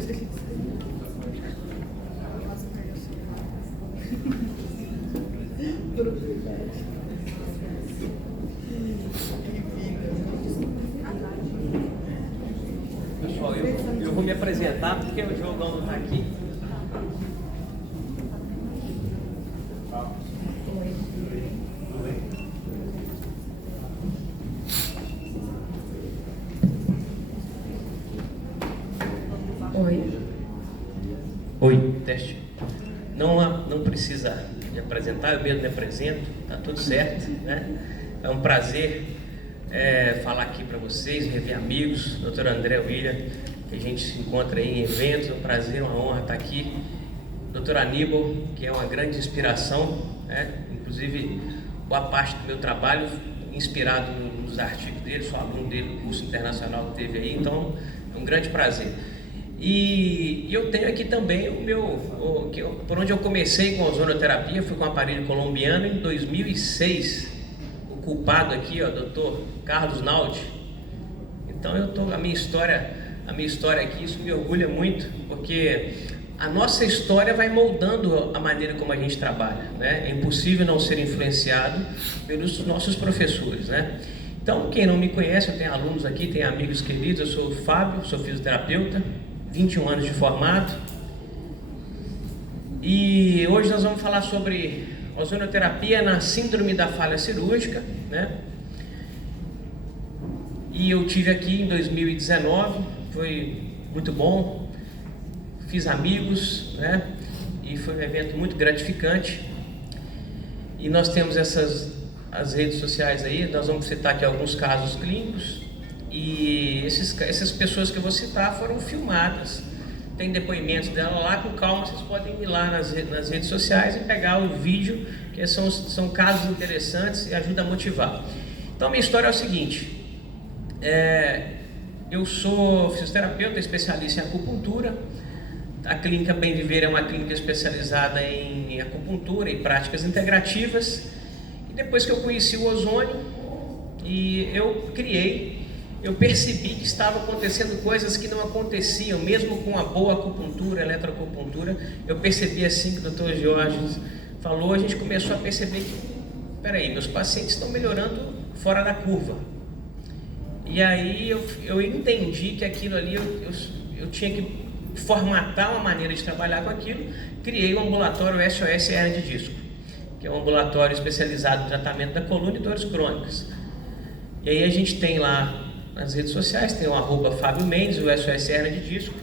Pessoal, eu vou me apresentar porque o Jogão não está aqui. Oi, teste. Não precisa me apresentar, eu mesmo me apresento, tá tudo certo, né? É um prazer falar aqui para vocês, rever amigos, Dr. André William, que a gente se encontra aí em eventos, é um prazer, uma honra estar aqui. Dr. Aníbal, que é uma grande inspiração, né? Inclusive, boa parte do meu trabalho inspirado nos artigos dele, sou aluno dele do curso internacional que teve aí, então é um grande prazer. E eu tenho aqui também por onde eu comecei com a ozonoterapia, fui com o aparelho colombiano em 2006. O culpado aqui, Dr. Carlos Naldi. Então a minha história aqui, isso me orgulha muito, porque a nossa história vai moldando a maneira como a gente trabalha, né? É impossível não ser influenciado pelos nossos professores, né? Então, quem não me conhece, eu tenho alunos aqui, tenho amigos queridos, eu sou o Fábio, sou fisioterapeuta, 21 anos de formado, e hoje nós vamos falar sobre ozonoterapia na síndrome da falha cirúrgica, né? E eu tive aqui em 2019, foi muito bom, fiz amigos, né? E foi um evento muito gratificante. E nós temos as redes sociais aí, nós vamos citar aqui alguns casos clínicos. E essas pessoas que eu vou citar foram filmadas. Tem depoimentos dela lá, com calma vocês podem ir lá nas redes sociais e pegar o vídeo, que são casos interessantes e ajuda a motivar. Então, minha história é o seguinte: eu sou fisioterapeuta, especialista em acupuntura. A clínica Bem Viver é uma clínica especializada em acupuntura e práticas integrativas. E depois que eu conheci o ozônio, eu percebi que estavam acontecendo coisas que não aconteciam, mesmo com a boa acupuntura, eletroacupuntura. Eu percebi assim que o Dr. Jorge falou, a gente começou a perceber que, peraí, meus pacientes estão melhorando fora da curva. E aí eu entendi que aquilo ali, eu tinha que formatar uma maneira de trabalhar com aquilo. Criei o ambulatório SOS Hernia de Disco, que é um ambulatório especializado no tratamento da coluna e dores crônicas. E aí a gente tem lá nas redes sociais, tem o @Fábio Mendes, o SOS Hernia de Disco.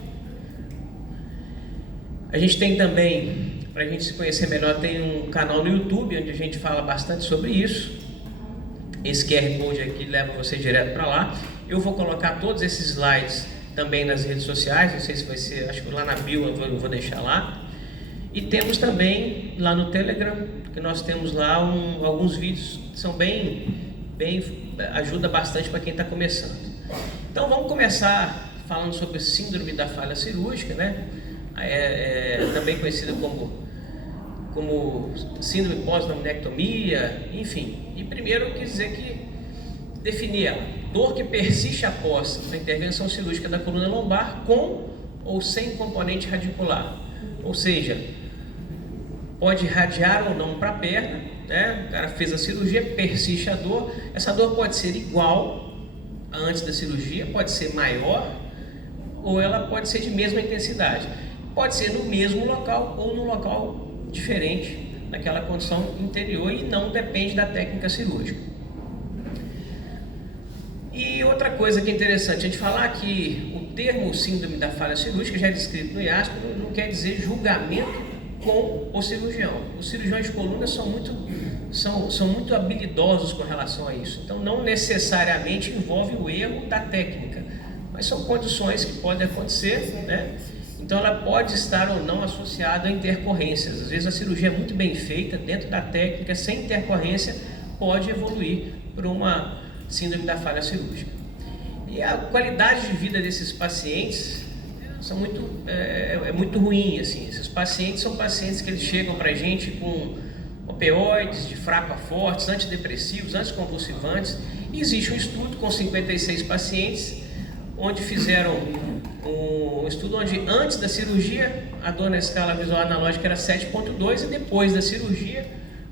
A gente tem também, para a gente se conhecer melhor, tem um canal no YouTube, onde a gente fala bastante sobre isso. Esse QR Code aqui leva você direto para lá. Eu vou colocar todos esses slides também nas redes sociais, não sei se vai ser, acho que lá na bio eu vou deixar lá. E temos também lá no Telegram, que nós temos lá alguns vídeos que são ajuda bastante para quem está começando. Então vamos começar falando sobre a síndrome da falha cirúrgica, né? Também conhecida como síndrome pós-laminectomia, enfim. E primeiro eu quis dizer que definia dor que persiste após a intervenção cirúrgica da coluna lombar com ou sem componente radicular, ou seja, pode irradiar ou não para a perna, né? O cara fez a cirurgia, persiste a dor. Essa dor pode ser igual a antes da cirurgia, pode ser maior, ou ela pode ser de mesma intensidade. Pode ser no mesmo local ou num local diferente, naquela condição interior, e não depende da técnica cirúrgica. E outra coisa que é interessante a gente falar, que o termo síndrome da falha cirúrgica, já é descrito no IASP, não quer dizer julgamento com o cirurgião. Os cirurgiões de coluna são muito habilidosos com relação a isso. Então, não necessariamente envolve o erro da técnica, mas são condições que podem acontecer, né? Então, ela pode estar ou não associada a intercorrências. Às vezes, a cirurgia é muito bem feita, dentro da técnica, sem intercorrência, pode evoluir para uma síndrome da falha cirúrgica. E a qualidade de vida desses pacientes é muito ruim, assim. Esses pacientes são pacientes que eles chegam para a gente com opioides de fraco a fortes, antidepressivos, anticonvulsivantes. E existe um estudo com 56 pacientes, onde fizeram um estudo onde antes da cirurgia a dor na escala visual analógica era 7,2 e depois da cirurgia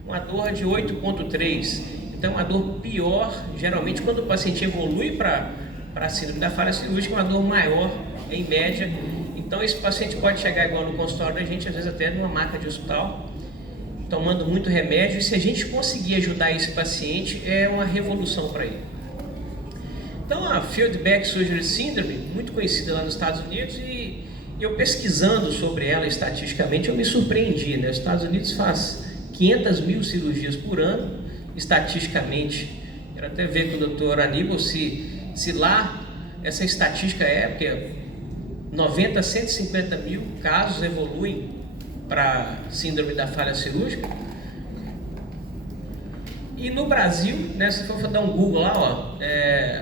uma dor de 8,3. Então uma dor pior, geralmente quando o paciente evolui para a síndrome da falha cirúrgica, uma dor maior em média. Então esse paciente pode chegar igual no consultório da gente, às vezes até numa maca de hospital, tomando muito remédio, e se a gente conseguir ajudar esse paciente, é uma revolução para ele. Então a Field Back Surgery Syndrome, muito conhecida lá nos Estados Unidos, e eu pesquisando sobre ela estatisticamente, eu me surpreendi, né? Os Estados Unidos faz 500 mil cirurgias por ano, estatisticamente. Quero até ver com o Dr. Aníbal se lá essa estatística porque 90 a 150 mil casos evoluem para síndrome da falha cirúrgica. E no Brasil, né, se for dar um Google lá,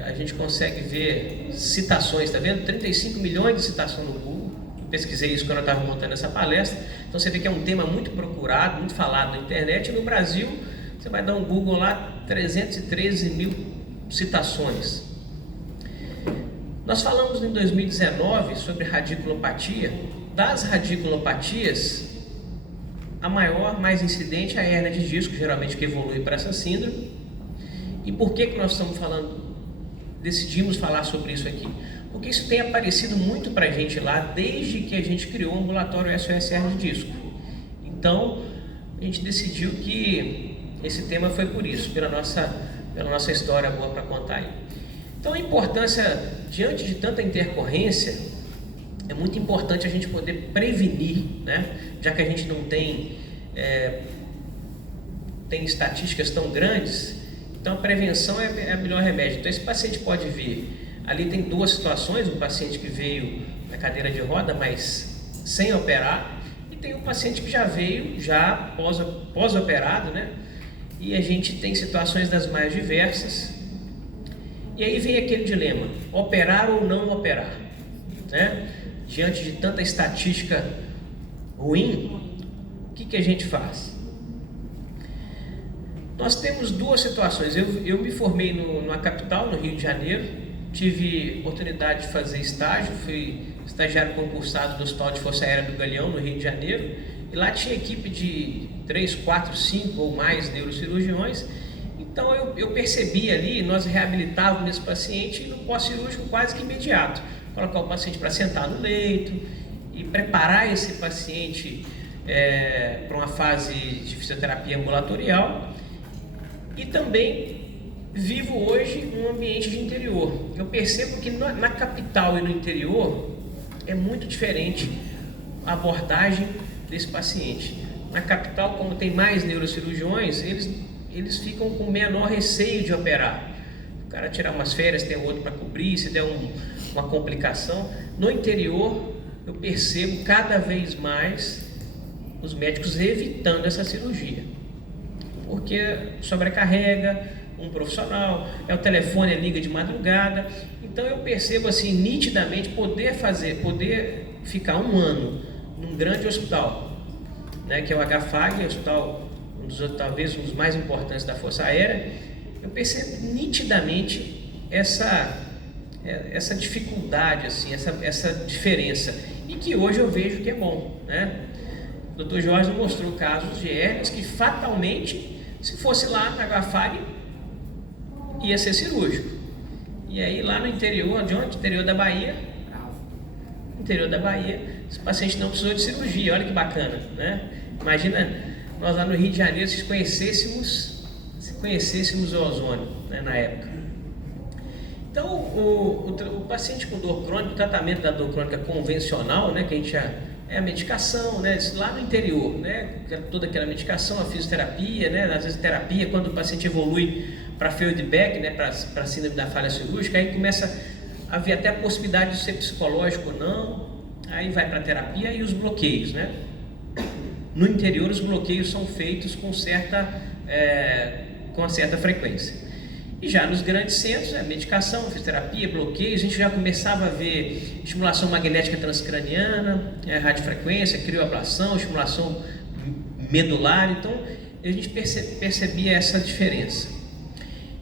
a gente consegue ver citações, tá vendo? 35 milhões de citações no Google. Eu pesquisei isso quando eu estava montando essa palestra. Então você vê que é um tema muito procurado, muito falado na internet. E no Brasil, você vai dar um Google lá, 313 mil citações. Nós falamos em 2019 sobre radiculopatia. Das radiculopatias, a maior, mais incidente é a hérnia de disco, geralmente que evolui para essa síndrome. E por que nós estamos decidimos falar sobre isso aqui? Porque isso tem aparecido muito para a gente lá, desde que a gente criou o ambulatório SOS hérnia de disco. Então, a gente decidiu que esse tema foi por isso, pela nossa história boa para contar aí. Então, a importância, diante de tanta intercorrência, é muito importante a gente poder prevenir, né? Já que a gente não tem estatísticas tão grandes, então a prevenção é o melhor remédio. Então esse paciente pode vir, ali tem duas situações, um paciente que veio na cadeira de roda, mas sem operar, e tem um paciente que já veio, já pós-operado, né? E a gente tem situações das mais diversas, e aí vem aquele dilema, operar ou não operar, né? Diante de tanta estatística ruim, o que a gente faz? Nós temos duas situações. Eu me formei numa capital, no Rio de Janeiro, tive oportunidade de fazer estágio, fui estagiário concursado do Hospital de Força Aérea do Galeão, no Rio de Janeiro, e lá tinha equipe de 3, 4, 5 ou mais neurocirurgiões. Então eu percebi ali, nós reabilitávamos esse paciente no pós-cirúrgico quase que imediato. Colocar o paciente para sentar no leito e preparar esse paciente para uma fase de fisioterapia ambulatorial. E também vivo hoje num ambiente de interior. Eu percebo que na capital e no interior é muito diferente a abordagem desse paciente. Na capital, como tem mais neurocirurgiões, eles ficam com menor receio de operar. O cara tirar umas férias, tem outro para cobrir, se der uma complicação. No interior, eu percebo cada vez mais os médicos evitando essa cirurgia, porque sobrecarrega um profissional, o telefone liga de madrugada. Então eu percebo assim nitidamente poder ficar um ano num grande hospital, né, que é o HFAG, hospital talvez um dos mais importantes da Força Aérea. Eu percebo nitidamente essa dificuldade, assim, essa diferença, e que hoje eu vejo que é bom, né? O Dr. Jorge mostrou casos de hérnias que fatalmente, se fosse lá na HFAG, ia ser cirúrgico. E aí lá no interior, interior da Bahia, esse paciente não precisou de cirurgia. Olha que bacana, né? Imagina nós lá no Rio de Janeiro, se conhecêssemos o ozônio, né, na época. Então, o paciente com dor crônica, o tratamento da dor crônica convencional, né, que a gente é a medicação, né, lá no interior, né, toda aquela medicação, a fisioterapia, né, às vezes terapia, quando o paciente evolui para Field Back, né, para síndrome da falha cirúrgica, aí começa a haver até a possibilidade de ser psicológico ou não, aí vai para a terapia e os bloqueios, né. No interior, os bloqueios são feitos com certa frequência. E já nos grandes centros, medicação, fisioterapia, bloqueios, a gente já começava a ver estimulação magnética transcraniana, radiofrequência, crioablação, estimulação medular. Então, a gente percebia essa diferença.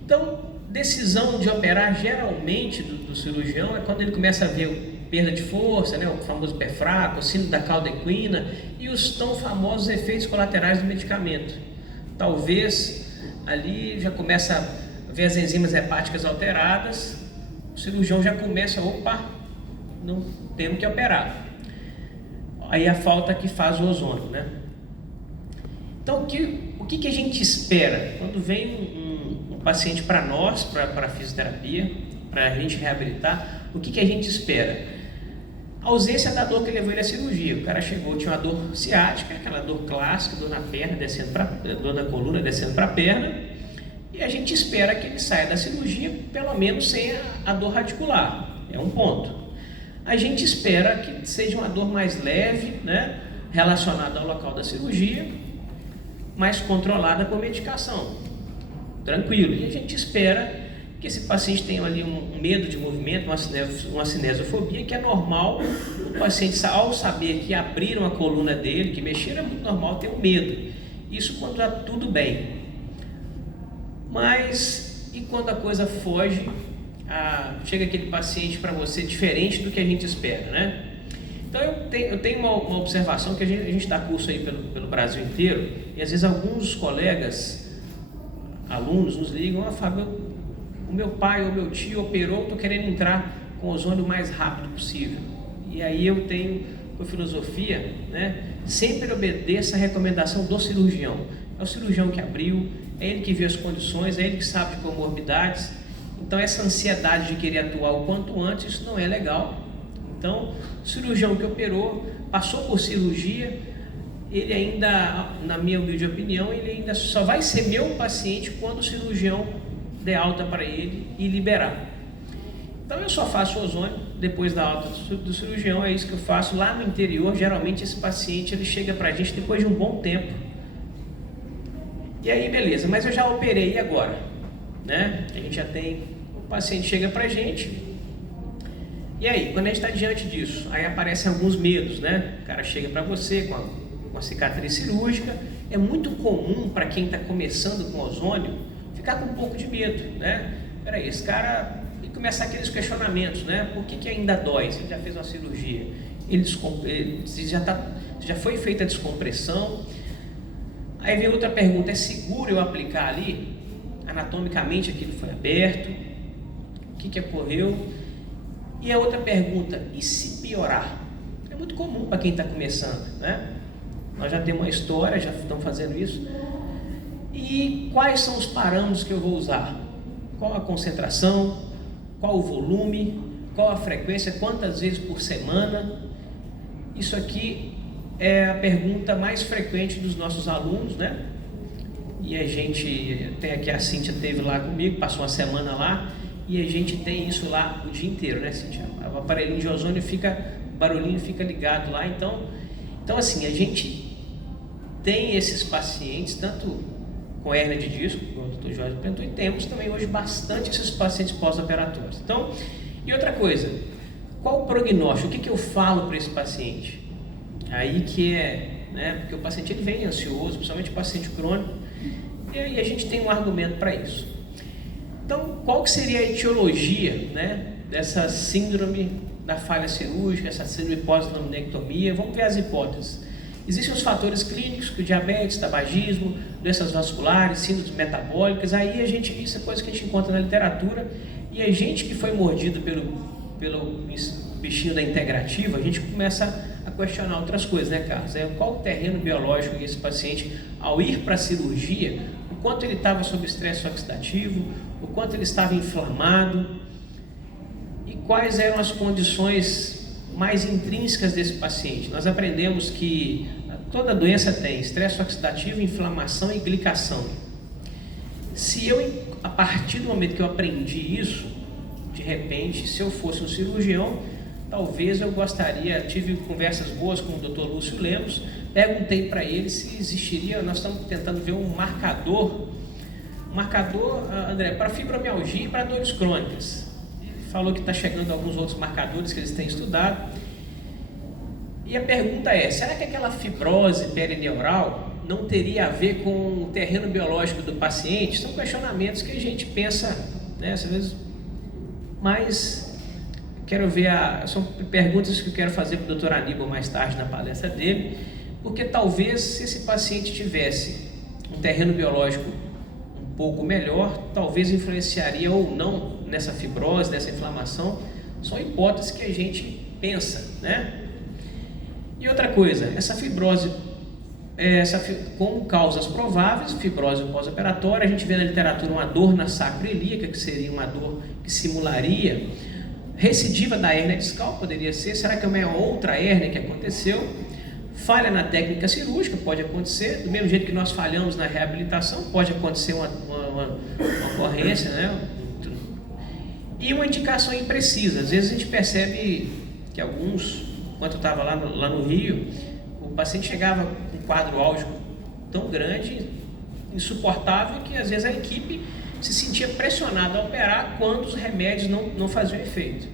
Então, decisão de operar geralmente do cirurgião é quando ele começa a ver perda de força, né, o famoso pé fraco, o síndrome da cauda equina e os tão famosos efeitos colaterais do medicamento. Talvez ali já começa a ver as enzimas hepáticas alteradas, o cirurgião já começa, opa, não temos que operar. Aí a falta que faz o ozônio, né? Então, o que a gente espera quando vem um paciente para nós, para a fisioterapia, para a gente reabilitar? O que a gente espera? A ausência da dor que levou ele à cirurgia. O cara chegou, tinha uma dor ciática, aquela dor clássica, dor na perna, dor na coluna, descendo para a perna, e a gente espera que ele saia da cirurgia, pelo menos sem a dor radicular. É um ponto. A gente espera que seja uma dor mais leve, né, relacionada ao local da cirurgia, mais controlada por medicação. Tranquilo. E a gente espera que esse paciente tenha ali um medo de movimento, uma cinesiofobia, que é normal. O paciente, ao saber que abriram a coluna dele, que mexeram, é muito normal ter um medo. Isso quando está tudo bem. Mas, e quando a coisa foge, chega aquele paciente para você diferente do que a gente espera, né? Então eu tenho uma observação que a gente dá curso aí pelo Brasil inteiro, e às vezes alguns colegas, alunos nos ligam: Fábio, o meu pai ou meu tio operou, estou querendo entrar com ozônio o mais rápido possível. E aí eu tenho por filosofia, né, sempre obedeça a recomendação do cirurgião. É o cirurgião que abriu, é ele que vê as condições, é ele que sabe de comorbidades. Então essa ansiedade de querer atuar o quanto antes, isso não é legal. Então, o cirurgião que operou, passou por cirurgia, ele ainda, na minha humilde opinião, ele ainda só vai ser meu paciente quando o cirurgião der alta para ele e liberar. Então eu só faço ozônio depois da alta do cirurgião, é isso que eu faço. Lá no interior, geralmente esse paciente ele chega para a gente depois de um bom tempo. E aí beleza, mas eu já operei, e agora? Né? A gente já tem, o paciente chega para a gente, e aí, quando a gente está diante disso, aí aparecem alguns medos, né? O cara chega para você com uma cicatriz cirúrgica. É muito comum para quem está começando com ozônio ficar com um pouco de medo, né? Peraí, esse cara... E começar aqueles questionamentos, né? Por que ainda dói? Você já fez uma cirurgia? Já foi feita a descompressão? Aí vem outra pergunta: é seguro eu aplicar ali? Anatomicamente aquilo foi aberto? O que ocorreu? E a outra pergunta: e se piorar? É muito comum para quem está começando, né? Nós já temos uma história, já estamos fazendo isso. E quais são os parâmetros que eu vou usar? Qual a concentração? Qual o volume? Qual a frequência? Quantas vezes por semana? Isso aqui é a pergunta mais frequente dos nossos alunos, né? E a gente tem aqui, a Cíntia esteve lá comigo, passou uma semana lá, e a gente tem isso lá o dia inteiro, né, Cíntia? O aparelhinho de ozônio o barulhinho fica ligado lá. Então assim, a gente tem esses pacientes, tanto com hérnia de disco, como o Dr. Jorge perguntou, e temos também hoje bastante esses pacientes pós-operatórios. Então, e outra coisa, qual o prognóstico? O que eu falo para esse paciente? Aí que né, porque o paciente ele vem ansioso, principalmente o paciente crônico, e aí a gente tem um argumento para isso. Então, qual que seria a etiologia, né, dessa síndrome da falha cirúrgica, essa síndrome pós-laminectomia? Vamos ver as hipóteses. Existem os fatores clínicos, que o diabetes, tabagismo, doenças vasculares, síndromes metabólicas. Aí isso é coisa que a gente encontra na literatura, e a gente que foi mordido pelo bichinho da integrativa, a gente começa a questionar outras coisas, né, Carlos? Qual o terreno biológico que esse paciente, ao ir para a cirurgia, o quanto ele estava sob estresse oxidativo, o quanto ele estava inflamado, e quais eram as condições mais intrínsecas desse paciente. Nós aprendemos que toda doença tem estresse oxidativo, inflamação e glicação. A partir do momento que eu aprendi isso, de repente, se eu fosse um cirurgião, talvez eu tive conversas boas com o Dr. Lúcio Lemos, perguntei para ele se existiria, nós estamos tentando ver um marcador, André, para fibromialgia e para dores crônicas. Falou que está chegando alguns outros marcadores que eles têm estudado. E a pergunta é: será que aquela fibrose perineural não teria a ver com o terreno biológico do paciente? São questionamentos que a gente pensa, né, às vezes, mas quero ver, são perguntas que eu quero fazer para o Dr. Aníbal mais tarde na palestra dele, porque talvez se esse paciente tivesse um terreno biológico um pouco melhor, talvez influenciaria ou não nessa fibrose, nessa inflamação. São hipóteses que a gente pensa, né? E outra coisa, essa fibrose, como causas prováveis, fibrose pós-operatória, a gente vê na literatura uma dor na sacroiliaca, que seria uma dor que simularia recidiva da hérnia discal, poderia ser. Será que é uma outra hérnia que aconteceu? Falha na técnica cirúrgica, pode acontecer, do mesmo jeito que nós falhamos na reabilitação, pode acontecer uma ocorrência, né? E uma indicação imprecisa. Às vezes a gente percebe que alguns, enquanto eu estava lá no Rio, o paciente chegava com um quadro álgico tão grande, insuportável, que às vezes a equipe se sentia pressionada a operar quando os remédios não faziam efeito.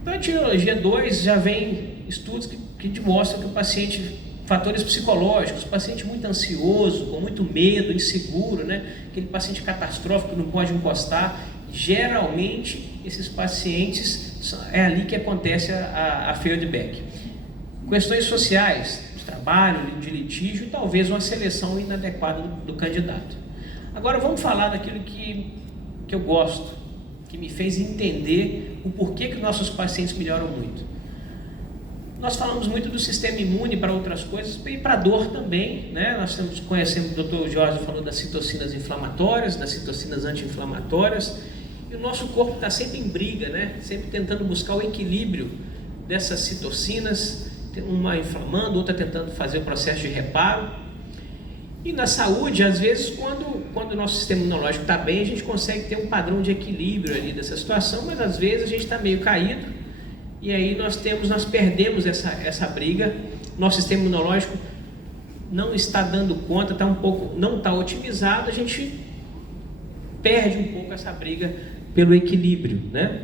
Então, a etiologia 2 já vem estudos que demonstram que o paciente, fatores psicológicos, o paciente muito ansioso, com muito medo, inseguro, né? Aquele paciente catastrófico que não pode encostar, geralmente esses pacientes, é ali que acontece a feedback. Questões sociais, de trabalho, de litígio, talvez uma seleção inadequada do candidato. Agora vamos falar daquilo que eu gosto, que me fez entender o porquê que nossos pacientes melhoram muito. Nós falamos muito do sistema imune para outras coisas e para dor também, né? Nós conhecemos, o Dr. Jorge falou das citocinas inflamatórias, das citocinas anti-inflamatórias, e o nosso corpo está sempre em briga, né? Sempre tentando buscar o equilíbrio dessas citocinas, uma inflamando, outra tentando fazer o processo de reparo. E na saúde, às vezes, quando o nosso sistema imunológico está bem, a gente consegue ter um padrão de equilíbrio ali dessa situação, mas às vezes a gente está meio caído, e aí nós perdemos essa briga. Nosso sistema imunológico não está dando conta, não está otimizado, a gente perde um pouco essa briga pelo equilíbrio, né?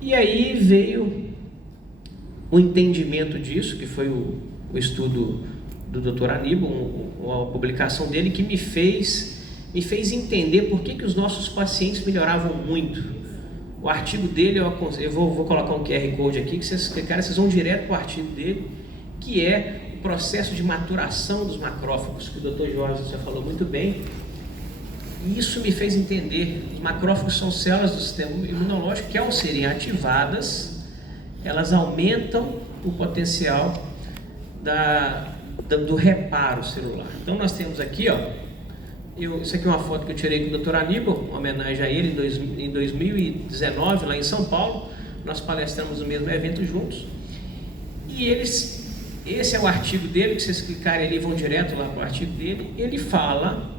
E aí veio o entendimento disso, que foi o estudo do Dr. Aníbal, a publicação dele, que me fez entender por que os nossos pacientes melhoravam muito. O artigo dele, eu vou colocar um QR Code aqui, que vocês vão direto para o artigo dele, que é o processo de maturação dos macrófagos, que o Dr. Jorge já falou muito bem. E isso me fez entender, os macrófagos são células do sistema imunológico que, ao serem ativadas, elas aumentam o potencial do reparo celular. Então nós temos aqui, isso aqui é uma foto que eu tirei com o Dr. Aníbal, uma homenagem a ele em 2019, lá em São Paulo. Nós palestramos no mesmo evento juntos. E esse é o artigo dele, que vocês clicarem ali vão direto lá para o artigo dele. Ele fala,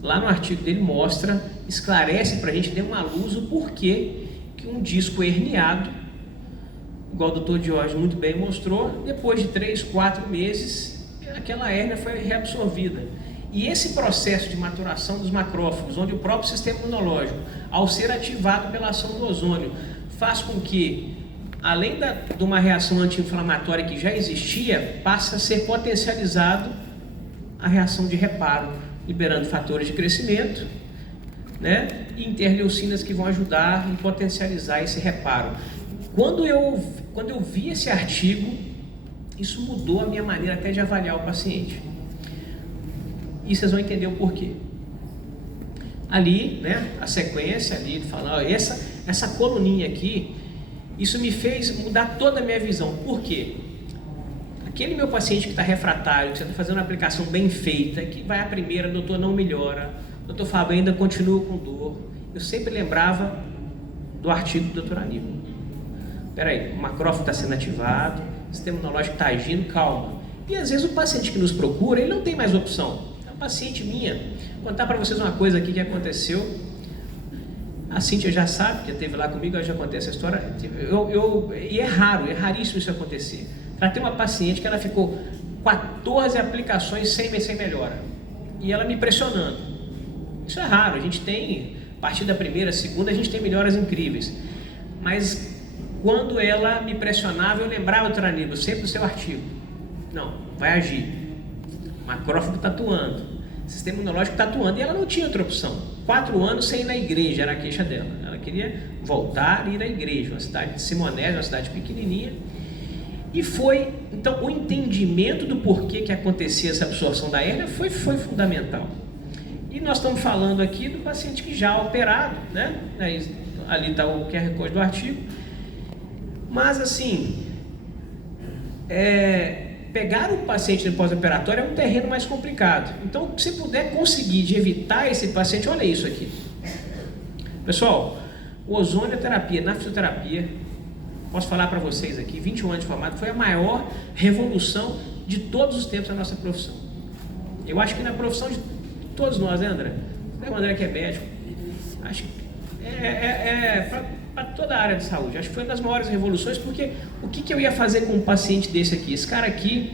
lá no artigo dele esclarece para a gente, deu uma luz o porquê que um disco herniado, igual o Dr. Jorge muito bem mostrou, depois de 3, 4 meses, aquela hérnia foi reabsorvida. E esse processo de maturação dos macrófagos, onde o próprio sistema imunológico, ao ser ativado pela ação do ozônio, faz com que, além de uma reação anti-inflamatória que já existia, passe a ser potencializado a reação de reparo, liberando fatores de crescimento, né? E interleucinas que vão ajudar e potencializar esse reparo. Quando eu vi esse artigo, isso mudou a minha maneira até de avaliar o paciente. E vocês vão entender o porquê. Ali, né, a sequência ali, falando, essa coluninha aqui, isso me fez mudar toda a minha visão. Por quê? Aquele meu paciente que está refratário, que você está fazendo uma aplicação bem feita, que vai à primeira, doutor, não melhora, doutor Fábio ainda continua com dor. Eu sempre lembrava do artigo do Dr. Aníbal. Peraí, o macrófago está sendo ativado, o sistema imunológico está agindo, calma. E às vezes o paciente que nos procura, ele não tem mais opção. É uma paciente minha. Vou contar para vocês uma coisa aqui que aconteceu. A Cíntia já sabe, já esteve lá comigo, já contei essa história. E é raríssimo isso acontecer. Ela tem uma paciente que ela ficou 14 aplicações sem melhora. E ela me pressionando. Isso é raro, a gente tem, a partir da primeira, segunda, a gente tem melhoras incríveis. Mas quando ela me pressionava, eu lembrava do Dr. Aníbal, sempre do seu artigo. Não, vai agir. Macrófago está atuando. Sistema imunológico está atuando. E ela não tinha outra opção. 4 anos sem ir na igreja, era a queixa dela. Ela queria voltar e ir à igreja, uma cidade de Simonés, uma cidade pequenininha. E foi, então, o entendimento do porquê que acontecia essa absorção da hérnia foi fundamental. E nós estamos falando aqui do paciente que já operado, né? Ali está o QR Code do artigo. Mas, assim, pegar o paciente no pós-operatório é um terreno mais complicado. Então, se puder conseguir de evitar esse paciente, olha isso aqui. Pessoal, o ozonioterapia na fisioterapia, posso falar para vocês aqui, 21 anos de formado, foi a maior revolução de todos os tempos da nossa profissão. Eu acho que na profissão de todos nós, né, André? O André que é médico, acho que para toda a área de saúde. Acho que foi uma das maiores revoluções, porque o que eu ia fazer com um paciente desse aqui? Esse cara aqui,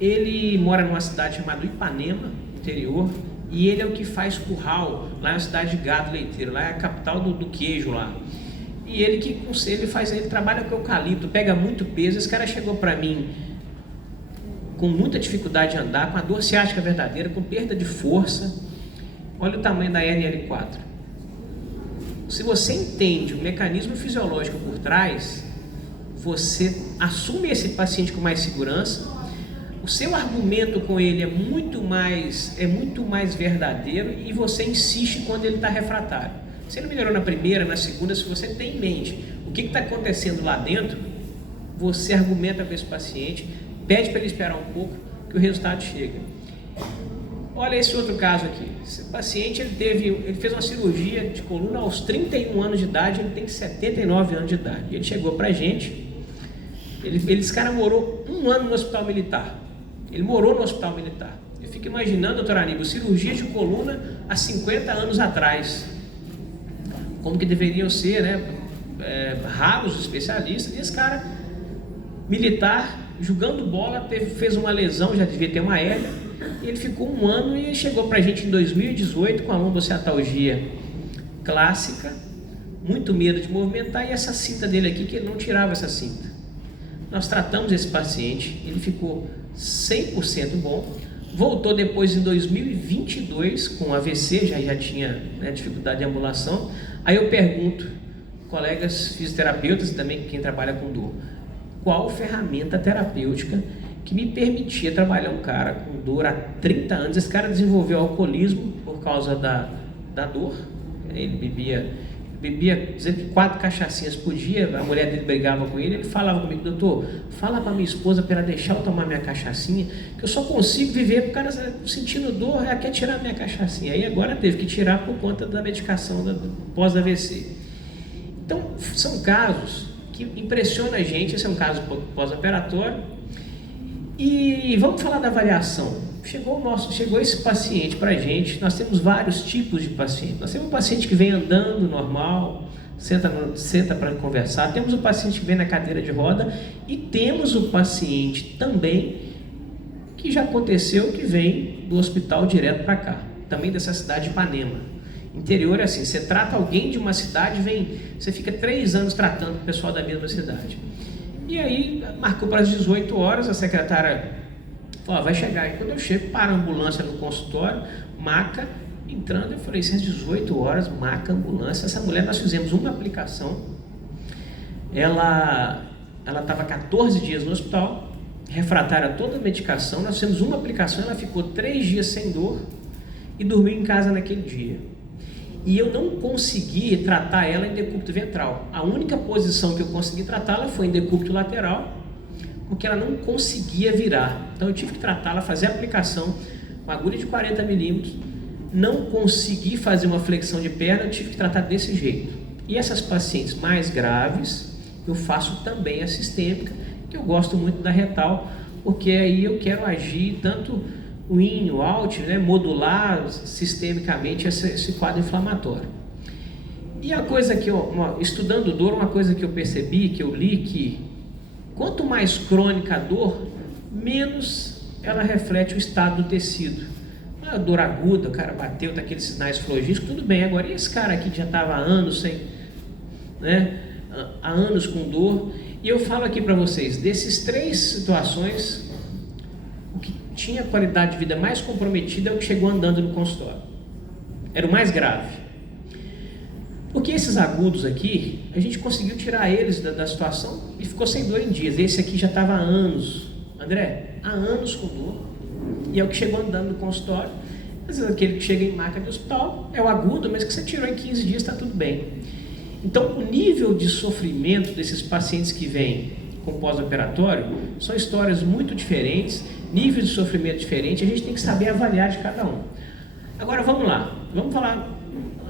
ele mora numa cidade chamada Ipanema, interior, e ele é o que faz curral lá na cidade de gado leiteiro, lá é a capital do queijo lá. E ele trabalha com eucalipto, pega muito peso. Esse cara chegou para mim com muita dificuldade de andar, com a dor ciática verdadeira, com perda de força. Olha o tamanho da NL4. Se você entende o mecanismo fisiológico por trás, você assume esse paciente com mais segurança. O seu argumento com ele é muito mais verdadeiro, e você insiste quando ele está refratário. Se ele melhorou na primeira, na segunda, se você tem em mente o que está acontecendo lá dentro, você argumenta com esse paciente, pede para ele esperar um pouco, que o resultado chega. Olha esse outro caso aqui. Esse paciente ele fez uma cirurgia de coluna aos 31 anos de idade, ele tem 79 anos de idade. Ele chegou para a gente, esse cara morou 1 ano no hospital militar. Ele morou no hospital militar. Eu fico imaginando, doutor Aníbal, cirurgia de coluna há 50 anos atrás. Como que deveriam ser, né? Raros os especialistas. E esse cara, militar, jogando bola, fez uma lesão, já devia ter uma hérnia, e ele ficou 1 ano e chegou pra gente em 2018 com a lombocetalgia clássica, muito medo de movimentar, e essa cinta dele aqui, que ele não tirava essa cinta. Nós tratamos esse paciente, ele ficou 100% bom, voltou depois em 2022 com AVC, já tinha, né, dificuldade de ambulação. Aí eu pergunto, colegas fisioterapeutas e também quem trabalha com dor, qual ferramenta terapêutica que me permitia trabalhar um cara com dor há 30 anos? Esse cara desenvolveu alcoolismo por causa da dor. Ele bebia 4 cachaçinhas por dia, a mulher dele brigava com ele falava comigo: doutor, fala para minha esposa para ela deixar eu tomar minha cachaçinha, que eu só consigo viver por causa, sentindo dor, ela quer tirar minha cachaçinha. Aí agora teve que tirar por conta da medicação pós-AVC. Então, são casos que impressionam a gente. Esse é um caso pós-operatório. E vamos falar da avaliação. Chegou esse paciente para a gente. Nós temos vários tipos de paciente. Nós temos um paciente que vem andando normal, senta para conversar. Temos o paciente que vem na cadeira de roda, e temos o paciente também que já aconteceu, que vem do hospital direto para cá, também dessa cidade de Ipanema. Interior é assim, você trata alguém de uma cidade, você fica 3 anos tratando o pessoal da mesma cidade. E aí marcou para as 18 horas, a secretária falou: vai chegar. E quando eu chego, para a ambulância no consultório, maca, entrando, eu falei: às 18 horas, maca, ambulância. Essa mulher, nós fizemos uma aplicação, ela estava 14 dias no hospital, refratária a toda a medicação. Nós fizemos uma aplicação, ela ficou 3 dias sem dor e dormiu em casa naquele dia. E eu não consegui tratar ela em decúbito ventral. A única posição que eu consegui tratá-la foi em decúbito lateral, porque ela não conseguia virar. Então eu tive que tratá-la, fazer a aplicação com agulha de 40 milímetros, não consegui fazer uma flexão de perna, eu tive que tratar desse jeito. E essas pacientes mais graves, eu faço também a sistêmica, que eu gosto muito da retal, porque aí eu quero agir tanto o in, o out, né, modular sistemicamente esse quadro inflamatório. E a coisa que estudando dor, uma coisa que eu percebi, que eu li, que quanto mais crônica a dor, menos ela reflete o estado do tecido. A dor aguda, o cara bateu, tá aqueles sinais flogísticos, tudo bem. Agora, e esse cara aqui que já estava há anos há anos com dor? E eu falo aqui para vocês, desses 3 situações, o que tinha qualidade de vida mais comprometida é o que chegou andando no consultório. Era o mais grave. Porque esses agudos aqui, a gente conseguiu tirar eles da situação e ficou sem dor em dias. Esse aqui já estava há anos, André, há anos com dor, e é o que chegou andando no consultório. Às vezes aquele que chega em maca de hospital é o agudo, mas que você tirou em 15 dias, está tudo bem. Então, o nível de sofrimento desses pacientes que vêm com pós-operatório são histórias muito diferentes, níveis de sofrimento diferentes, a gente tem que saber avaliar de cada um. Agora, vamos lá, vamos falar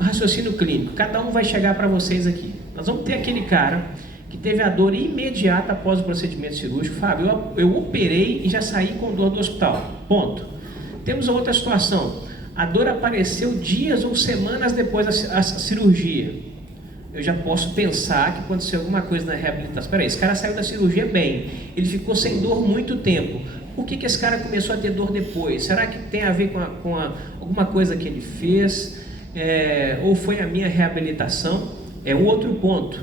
raciocínio clínico, cada um vai chegar para vocês aqui. Nós vamos ter aquele cara que teve a dor imediata após o procedimento cirúrgico. Fábio, eu operei e já saí com dor do hospital, ponto. Temos outra situação, a dor apareceu dias ou semanas depois da cirurgia. Eu já posso pensar que aconteceu alguma coisa na reabilitação. Espera aí, esse cara saiu da cirurgia bem, ele ficou sem dor muito tempo. Por que esse cara começou a ter dor depois? Será que tem a ver com alguma coisa que ele fez? Ou foi a minha reabilitação? É um outro ponto.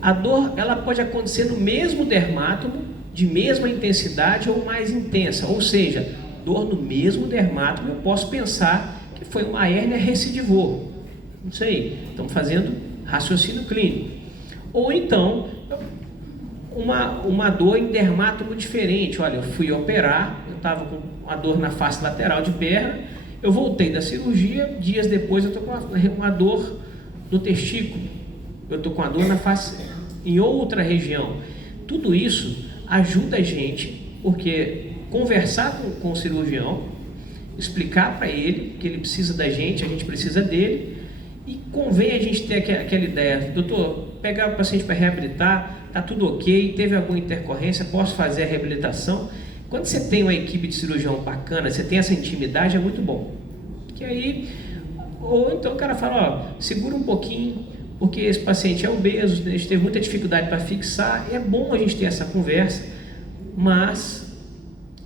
A dor, ela pode acontecer no mesmo dermátomo, de mesma intensidade ou mais intensa. Ou seja, dor no mesmo dermátomo, eu posso pensar que foi uma hérnia recidivou. Não sei, estamos fazendo raciocínio clínico. Ou então, uma dor em dermátomo diferente. Olha, eu fui operar, eu estava com uma dor na face lateral de perna, eu voltei da cirurgia, dias depois eu estou com uma dor no testículo, eu estou com a dor na face em outra região. Tudo isso ajuda a gente, porque conversar com o cirurgião, explicar para ele que ele precisa da gente, a gente precisa dele, e convém a gente ter aquela ideia, doutor, pegar o paciente para reabilitar, está tudo ok, teve alguma intercorrência, posso fazer a reabilitação. Quando você tem uma equipe de cirurgião bacana, você tem essa intimidade, é muito bom. Que aí, ou então o cara fala, ó, segura um pouquinho, porque esse paciente é obeso, a gente teve muita dificuldade para fixar, é bom a gente ter essa conversa, mas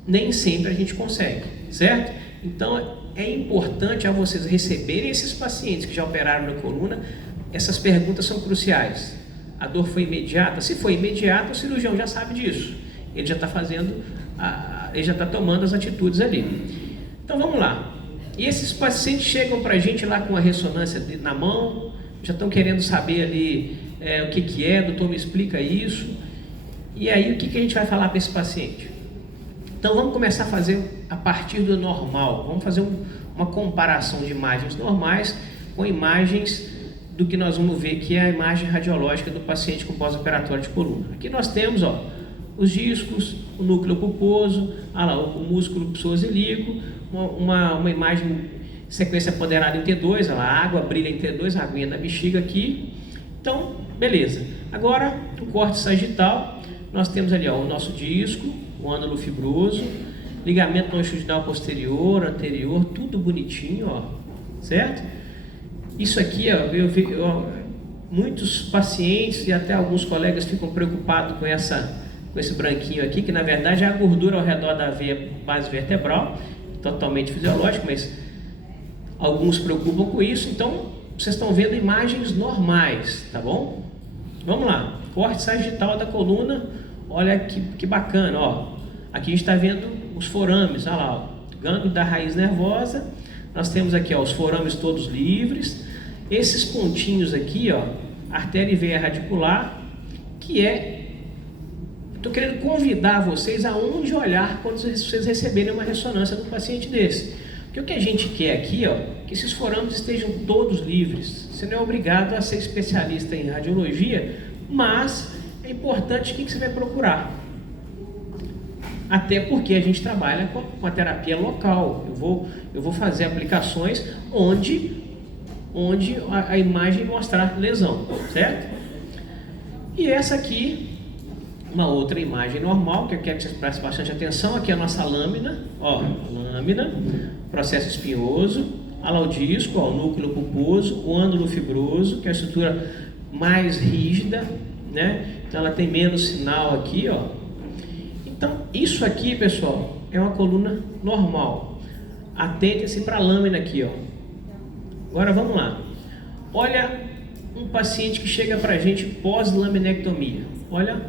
nem sempre a gente consegue, certo? Então, é importante a vocês receberem esses pacientes que já operaram na coluna. Essas perguntas são cruciais. A dor foi imediata? Se foi imediata, o cirurgião já sabe disso. Ele já está fazendo, ele já está tomando as atitudes ali. Então vamos lá. E esses pacientes chegam para a gente lá com a ressonância na mão, já estão querendo saber ali o que é, doutor, me explica isso. E aí o que a gente vai falar para esse paciente? Então vamos começar a fazer a partir do normal, vamos fazer uma comparação de imagens normais com imagens do que nós vamos ver que é a imagem radiológica do paciente com pós-operatório de coluna. Aqui nós temos os discos, o núcleo pulposo, o músculo psoasílico, uma imagem sequência ponderada em T2, a água brilha em T2, a aguinha da bexiga aqui. Então, beleza. Agora, o corte sagital, nós temos ali o nosso disco, o ânulo fibroso, ligamento longitudinal posterior, anterior, tudo bonitinho, certo? Isso aqui, eu vi muitos pacientes e até alguns colegas ficam preocupados com esse branquinho aqui, que na verdade é a gordura ao redor da veia base vertebral, totalmente fisiológico, mas alguns se preocupam com isso. Então, vocês estão vendo imagens normais, tá bom? Vamos lá, corte sagital da coluna, olha que bacana, aqui a gente está vendo os forames, olha lá, gânglio da raiz nervosa, nós temos aqui os forames todos livres, esses pontinhos aqui, artéria e veia radicular, que estou querendo convidar vocês aonde olhar quando vocês receberem uma ressonância de um paciente desse. Porque o que a gente quer aqui, que esses forames estejam todos livres. Você não é obrigado a ser especialista em radiologia, mas é importante o que você vai procurar. Até porque a gente trabalha com a terapia local. Eu vou fazer aplicações onde a imagem mostrar lesão, certo? E essa aqui, uma outra imagem normal, que eu quero que vocês prestem bastante atenção. Aqui é a nossa lâmina, lâmina, processo espinhoso, olha lá o disco, o núcleo pulposo, o ânulo fibroso, que é a estrutura mais rígida, né? Então ela tem menos sinal aqui, Então, isso aqui, pessoal, é uma coluna normal. Atentem-se para a lâmina aqui, Agora vamos lá. Olha um paciente que chega para a gente pós-laminectomia. Olha,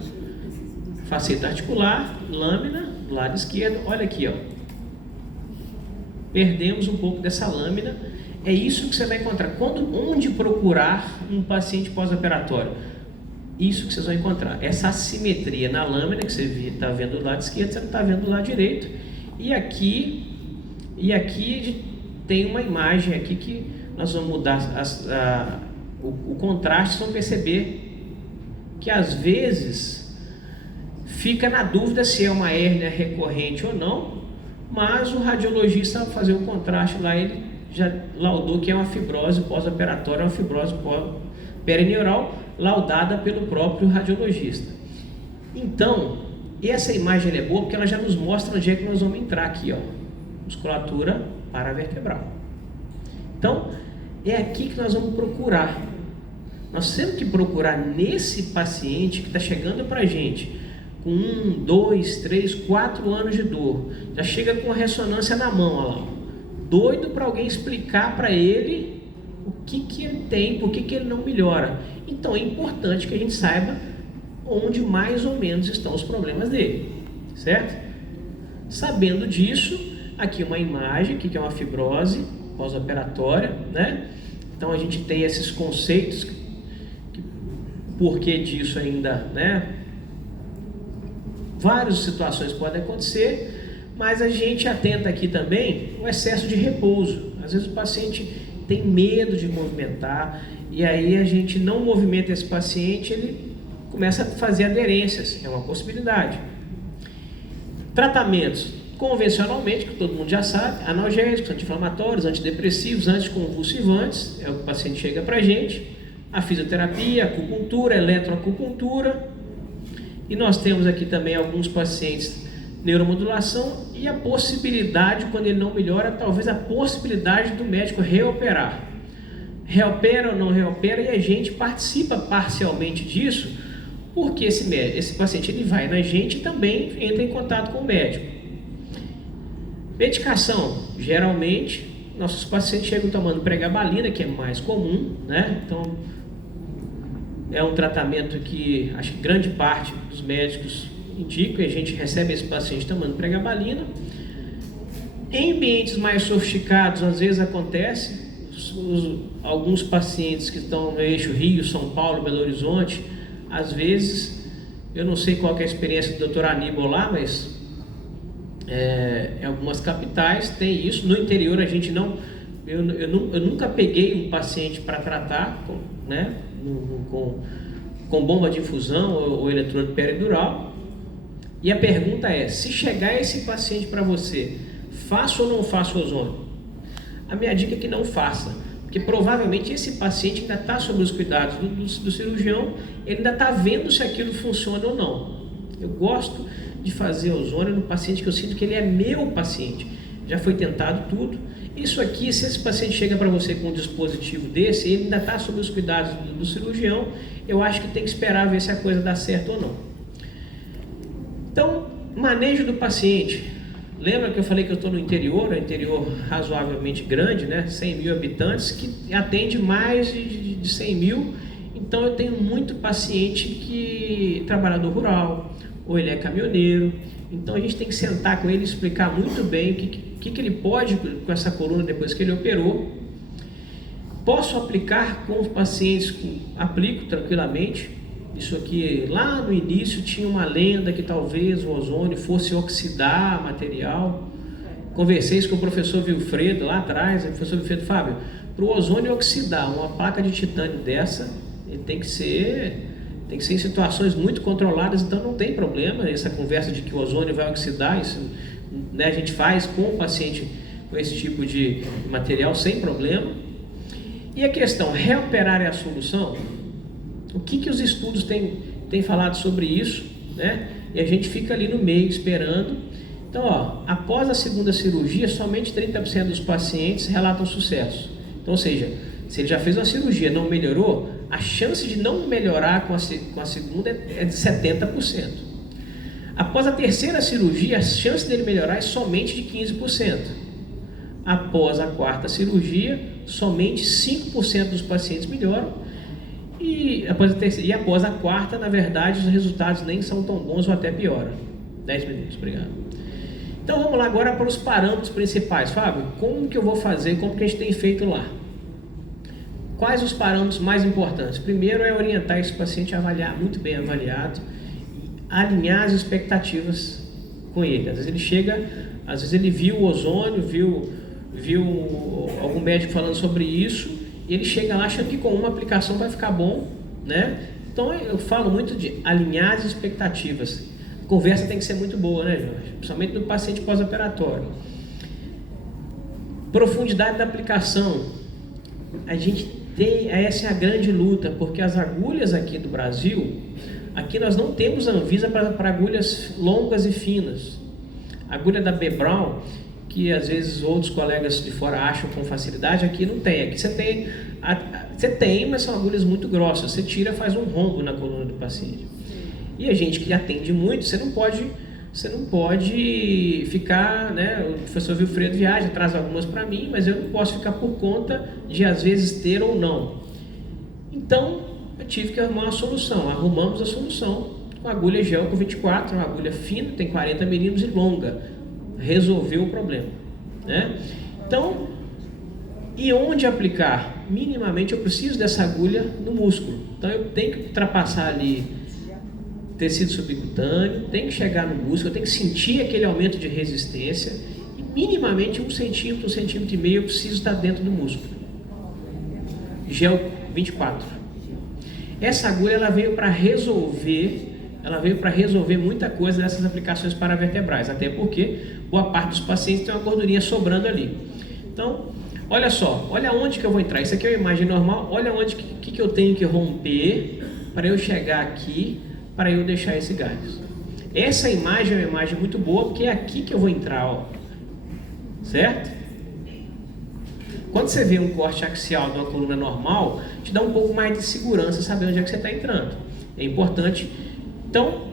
faceta articular, lâmina, do lado esquerdo. Olha aqui, Perdemos um pouco dessa lâmina. é isso que você vai encontrar. Onde procurar um paciente pós-operatório? Isso que vocês vão encontrar. Essa assimetria na lâmina que você está vendo do lado esquerdo, você não está vendo do lado direito. E aqui tem uma imagem aqui que nós vamos mudar o contraste. Vocês vão perceber que às vezes fica na dúvida se é uma hérnia recorrente ou não, mas o radiologista, ao fazer o contraste lá, ele já laudou que é uma fibrose pós-operatória, uma fibrose perineural, laudada pelo próprio radiologista. Então, essa imagem é boa porque ela já nos mostra onde é que nós vamos entrar aqui, ó, musculatura paravertebral. Então, é aqui que nós vamos procurar. Nós temos que procurar nesse paciente que está chegando para a gente com 1, 2, 3, 4 anos de dor, já chega com a ressonância na mão, ó lá, doido para alguém explicar para ele o que ele tem, por que ele não melhora. Então é importante que a gente saiba onde mais ou menos estão os problemas dele, certo? Sabendo disso, aqui uma imagem, aqui que é uma fibrose pós-operatória, né? Então a gente tem esses conceitos, porquê disso ainda, né? Várias situações podem acontecer, mas a gente atenta aqui também o excesso de repouso. Às vezes o paciente tem medo de movimentar, e aí a gente não movimenta esse paciente, ele começa a fazer aderências, é uma possibilidade. Tratamentos, convencionalmente, que todo mundo já sabe, analgésicos, anti-inflamatórios, antidepressivos, anticonvulsivantes, é o que o paciente chega para a gente, a fisioterapia, a acupuntura, a eletroacupuntura, e nós temos aqui também alguns pacientes neuromodulação e a possibilidade, quando ele não melhora, talvez a possibilidade do médico reoperar. Reopera ou não reopera, e a gente participa parcialmente disso, porque esse paciente ele vai na gente e também entra em contato com o médico. Medicação, geralmente, nossos pacientes chegam tomando pregabalina, que é mais comum, né? Então, é um tratamento que acho que grande parte dos médicos indicam, e a gente recebe esse paciente tomando pregabalina. Em ambientes mais sofisticados, às vezes acontece, alguns pacientes que estão no eixo Rio, São Paulo, Belo Horizonte, às vezes, eu não sei qual que é a experiência do Dr. Aníbal lá, mas em algumas capitais tem isso. No interior a gente não, eu nunca peguei um paciente para tratar, né, com bomba de infusão ou eletrodo peridural. E a pergunta é, se chegar esse paciente para você, faça ou não faça ozônio? A minha dica é que não faça, porque provavelmente esse paciente ainda está sob os cuidados do cirurgião, ele ainda está vendo se aquilo funciona ou não. Eu gosto de fazer ozônio no paciente que eu sinto que ele é meu paciente, já foi tentado tudo. Isso aqui, se esse paciente chega para você com um dispositivo desse, ele ainda está sob os cuidados do cirurgião, eu acho que tem que esperar ver se a coisa dá certo ou não. Então, manejo do paciente. Lembra que eu falei que eu estou no interior, um interior razoavelmente grande, né? 100 mil habitantes, que atende mais de 100 mil. Então eu tenho muito paciente que é trabalhador rural, ou ele é caminhoneiro. Então a gente tem que sentar com ele e explicar muito bem o que ele pode com essa coluna depois que ele operou. Posso aplicar com os pacientes, aplico tranquilamente. Isso aqui, lá no início, tinha uma lenda que talvez o ozônio fosse oxidar material. Conversei isso com o professor Wilfredo lá atrás. O professor Wilfredo, Fábio, para o ozônio oxidar uma placa de titânio dessa, ele tem que ser em situações muito controladas, então não tem problema essa conversa de que o ozônio vai oxidar. Isso, né, a gente faz com o paciente com esse tipo de material sem problema. E a questão, reoperar é a solução? O que os estudos têm falado sobre isso, né? E a gente fica ali no meio esperando. Então, ó, após a segunda cirurgia, somente 30% dos pacientes relatam sucesso. Então, ou seja, se ele já fez uma cirurgia e não melhorou, a chance de não melhorar com a segunda é de 70%. Após a terceira cirurgia, a chance dele melhorar é somente de 15%. Após a quarta cirurgia, somente 5% dos pacientes melhoram. E após a quarta, na verdade, os resultados nem são tão bons ou até pioram. 10 minutos, obrigado. Então vamos lá agora para os parâmetros principais. Fábio, como que eu vou fazer, como que a gente tem feito lá? Quais os parâmetros mais importantes? Primeiro é orientar esse paciente a avaliar, muito bem avaliado, alinhar as expectativas com ele. Às vezes ele chega, às vezes ele viu o ozônio, viu algum médico falando sobre isso, e ele chega lá achando que com uma aplicação vai ficar bom, né? Então eu falo muito de alinhar as expectativas. A conversa tem que ser muito boa, né, Jorge? Principalmente no paciente pós-operatório. Profundidade da aplicação. A gente tem, essa é a grande luta, porque as agulhas aqui do Brasil, aqui nós não temos Anvisa para agulhas longas e finas. A agulha da B. Braun, que às vezes outros colegas de fora acham com facilidade, aqui não tem. Aqui você tem, mas são agulhas muito grossas. Você tira, faz um rombo na coluna do paciente. E a gente que atende muito, você não pode ficar, né? O professor Wilfredo viaja, traz algumas para mim, mas eu não posso ficar por conta de às vezes ter ou não. Então eu tive que arrumar uma solução. Arrumamos a solução com agulha gel com 24, uma agulha fina, tem 40 milímetros e longa. Resolveu o problema, né? Então, e onde aplicar? Minimamente eu preciso dessa agulha no músculo. Então eu tenho que ultrapassar ali tecido subcutâneo, tem que chegar no músculo, eu tenho que sentir aquele aumento de resistência e minimamente 1 centímetro, 1,5 centímetros eu preciso estar dentro do músculo. Gel 24. Essa agulha ela veio para resolver muita coisa nessas aplicações paravertebrais, até porque boa parte dos pacientes tem uma gordurinha sobrando ali. Então, olha só, olha onde que eu vou entrar. Isso aqui é uma imagem normal, olha onde que eu tenho que romper para eu chegar aqui, para eu deixar esse gás. Essa imagem é uma imagem muito boa, porque é aqui que eu vou entrar, ó. Certo? Quando você vê um corte axial de uma coluna normal, te dá um pouco mais de segurança saber onde é que você está entrando. É importante. Então,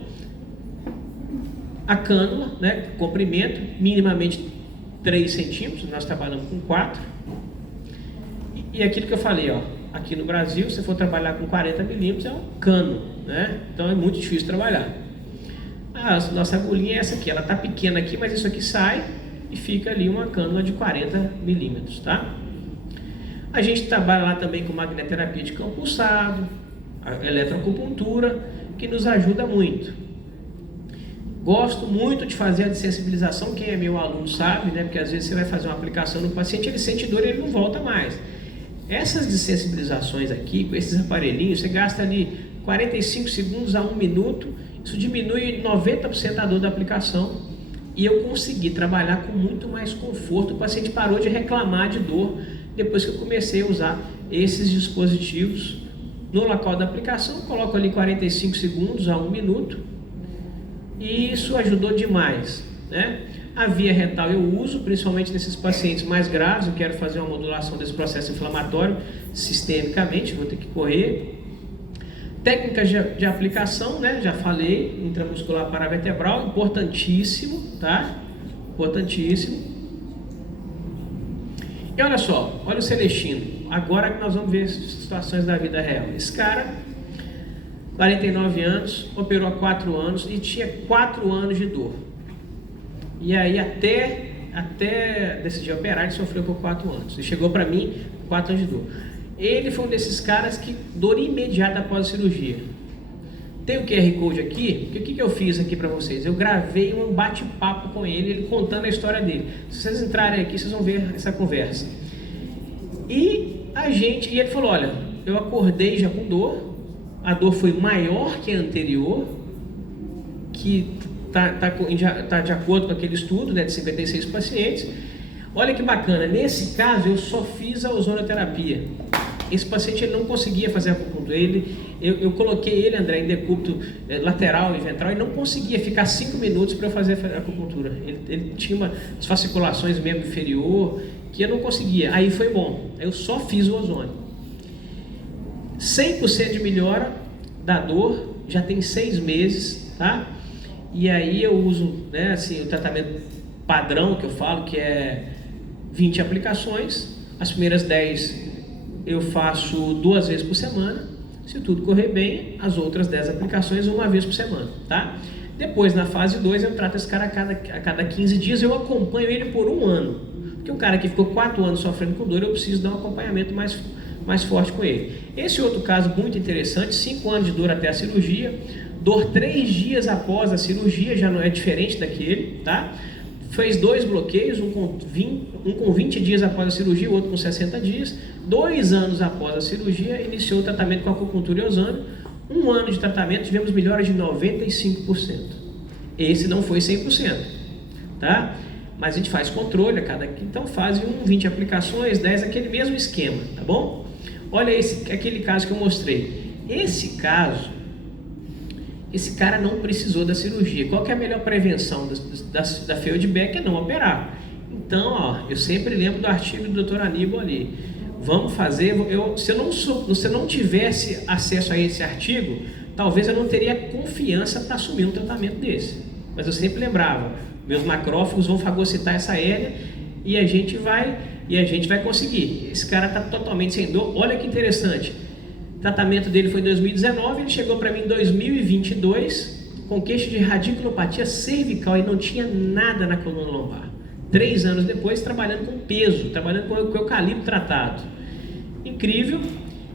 a cânula, né, comprimento, minimamente 3 centímetros, nós trabalhamos com 4. E aquilo que eu falei, ó, aqui no Brasil, se for trabalhar com 40 milímetros, é um cano, né? Então é muito difícil trabalhar. A nossa agulhinha é essa aqui, ela está pequena aqui, mas isso aqui sai e fica ali uma cânula de 40 milímetros, tá? A gente trabalha lá também com magnetoterapia de campo pulsado, a eletroacupuntura, que nos ajuda muito. Gosto muito de fazer a desensibilização, quem é meu aluno sabe, né? Porque às vezes você vai fazer uma aplicação no paciente, ele sente dor e ele não volta mais. Essas desensibilizações aqui, com esses aparelhinhos, você gasta ali 45 segundos a 1 minuto, isso diminui 90% a dor da aplicação e eu consegui trabalhar com muito mais conforto. O paciente parou de reclamar de dor depois que eu comecei a usar esses dispositivos. No local da aplicação, coloco ali 45 segundos a 1 minuto e isso ajudou demais, né? A via retal eu uso, principalmente nesses pacientes mais graves, eu quero fazer uma modulação desse processo inflamatório sistemicamente, vou ter que correr. Técnicas de aplicação, né? Já falei, intramuscular paravertebral, importantíssimo, tá? Importantíssimo. E olha só, olha o Celestino, agora que nós vamos ver situações da vida real. Esse cara, 49 anos, operou há 4 anos e tinha 4 anos de dor. E aí até decidir operar, ele sofreu por 4 anos. Ele chegou para mim com 4 anos de dor. Ele foi um desses caras que dor imediata após a cirurgia. Tem o QR Code aqui, o que eu fiz aqui para vocês? Eu gravei um bate-papo com ele contando a história dele. Se vocês entrarem aqui, vocês vão ver essa conversa. E ele falou, olha, eu acordei já com dor, a dor foi maior que a anterior, que está de acordo com aquele estudo, né, de 56 pacientes. Olha que bacana, nesse caso eu só fiz a ozonoterapia. Esse paciente ele não conseguia fazer a acupuntura. Eu coloquei ele, André, em decúbito lateral e ventral e não conseguia ficar 5 minutos para eu fazer a acupuntura. Ele tinha umas fasciculações do membro inferior que eu não conseguia. Aí foi bom, eu só fiz o ozônio. 100% de melhora da dor, já tem 6 meses, tá? E aí eu uso, né, assim, o tratamento padrão que eu falo, que é 20 aplicações. As primeiras 10 eu faço 2 vezes por semana. Se tudo correr bem, as outras 10 aplicações 1 vez por semana, tá? Depois, na fase 2, eu trato esse cara a cada 15 dias, eu acompanho ele por 1 ano. Porque um cara que ficou 4 anos sofrendo com dor, eu preciso dar um acompanhamento mais forte com ele. Esse outro caso muito interessante, 5 anos de dor até a cirurgia, dor 3 dias após a cirurgia, já não é diferente daquele, tá? Fez 2 bloqueios, um com 20 dias após a cirurgia, o outro com 60 dias. 2 anos após a cirurgia, iniciou o tratamento com acupuntura e ozônio. 1 ano de tratamento, tivemos melhoras de 95%. Esse não foi 100%, tá? Mas a gente faz controle a cada... Então faz 20 aplicações, 10, aquele mesmo esquema, tá bom? Olha aquele caso que eu mostrei. Esse cara não precisou da cirurgia. Qual que é a melhor prevenção da Feldback? É não operar. Então, ó, eu sempre lembro do artigo do Dr. Aníbal ali. Vamos fazer... se eu não tivesse acesso a esse artigo, talvez eu não teria confiança para assumir um tratamento desse. Mas eu sempre lembrava, meus macrófagos vão fagocitar essa hérnia e a gente vai conseguir. Esse cara está totalmente sem dor. Olha que interessante. O tratamento dele foi em 2019, ele chegou para mim em 2022 com queixa de radiculopatia cervical e não tinha nada na coluna lombar. 3 anos depois, trabalhando com peso, trabalhando com eucalipto tratado. Incrível.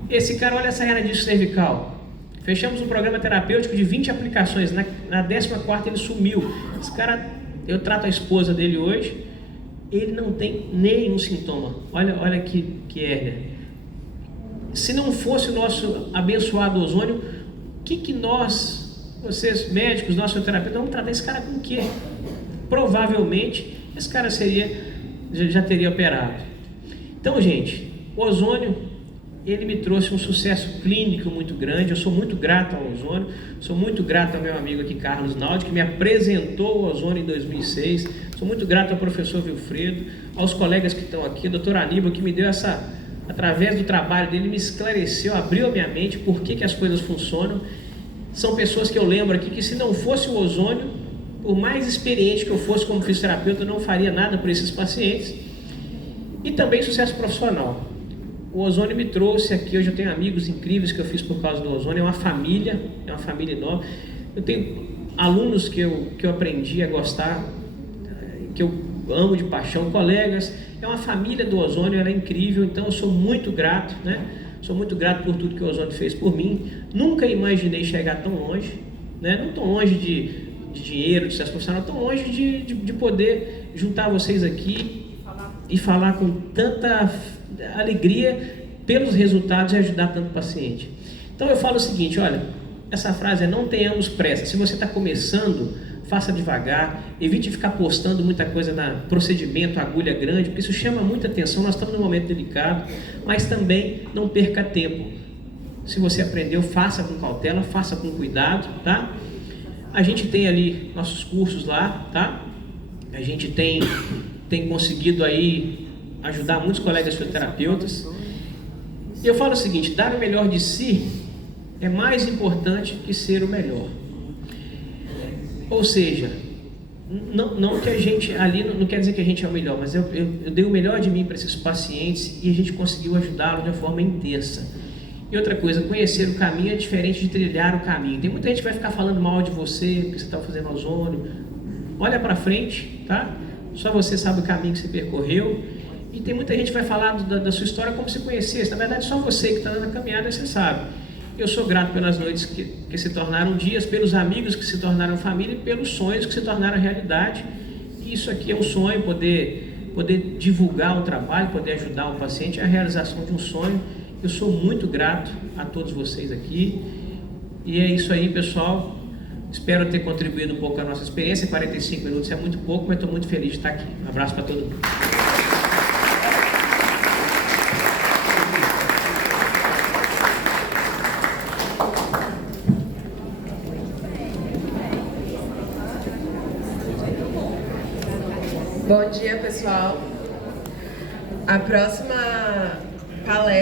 Esse cara, olha essa hernia cervical. Fechamos um programa terapêutico de 20 aplicações. Na 14ª ele sumiu. Esse cara, eu trato a esposa dele hoje, ele não tem nenhum sintoma. Olha que hérnia. Se não fosse o nosso abençoado ozônio, o que nós, vocês médicos, nós fisioterapeutas, vamos tratar esse cara com o quê? Provavelmente esse cara já teria operado. Então, gente, o ozônio, ele me trouxe um sucesso clínico muito grande. Eu sou muito grato ao ozônio, sou muito grato ao meu amigo aqui, Carlos Naldi, que me apresentou o ozônio em 2006. Sou muito grato ao professor Wilfredo, aos colegas que estão aqui, Dr. Aníbal, que me deu através do trabalho dele, me esclareceu, abriu a minha mente por que as coisas funcionam. São pessoas que eu lembro aqui que, se não fosse o ozônio, por mais experiente que eu fosse como fisioterapeuta, eu não faria nada por esses pacientes. E também sucesso profissional. O ozônio me trouxe aqui, hoje eu tenho amigos incríveis que eu fiz por causa do ozônio, é uma família enorme. Eu tenho alunos que eu aprendi a gostar, que eu amo de paixão, colegas. É uma família do ozônio, ela é incrível, então eu sou muito grato, né? Sou muito grato por tudo que o ozônio fez por mim. Nunca imaginei chegar tão longe, né? Não tão longe de dinheiro, de sucesso profissional, tão longe de poder juntar vocês aqui e falar com tanta alegria pelos resultados e ajudar tanto paciente. Então eu falo o seguinte, olha, essa frase é: não tenhamos pressa. Se você está começando, faça devagar, evite ficar postando muita coisa na procedimento, agulha grande, porque isso chama muita atenção. Nós estamos num momento delicado, mas também não perca tempo. Se você aprendeu, faça com cautela, faça com cuidado, tá? A gente tem ali nossos cursos lá, tá? A gente tem conseguido aí ajudar muitos colegas fisioterapeutas. E eu falo o seguinte: dar o melhor de si é mais importante que ser o melhor. Ou seja, não que a gente ali, não quer dizer que a gente é o melhor, mas eu dei o melhor de mim para esses pacientes e a gente conseguiu ajudá-los de uma forma intensa. E outra coisa, conhecer o caminho é diferente de trilhar o caminho. Tem muita gente que vai ficar falando mal de você, porque você está fazendo ozônio. Olha para frente, tá? Só você sabe o caminho que você percorreu. E tem muita gente que vai falar da sua história como se conhecesse. Na verdade, só você que está na caminhada, você sabe. Eu sou grato pelas noites que se tornaram dias, pelos amigos que se tornaram família e pelos sonhos que se tornaram realidade. E isso aqui é um sonho, poder divulgar um trabalho, poder ajudar um paciente, é a realização de um sonho. Eu sou muito grato a todos vocês aqui. E é isso aí, pessoal. Espero ter contribuído um pouco com a nossa experiência. 45 minutos é muito pouco, mas estou muito feliz de estar aqui. Um abraço para todo mundo. Bom dia, pessoal. A próxima palestra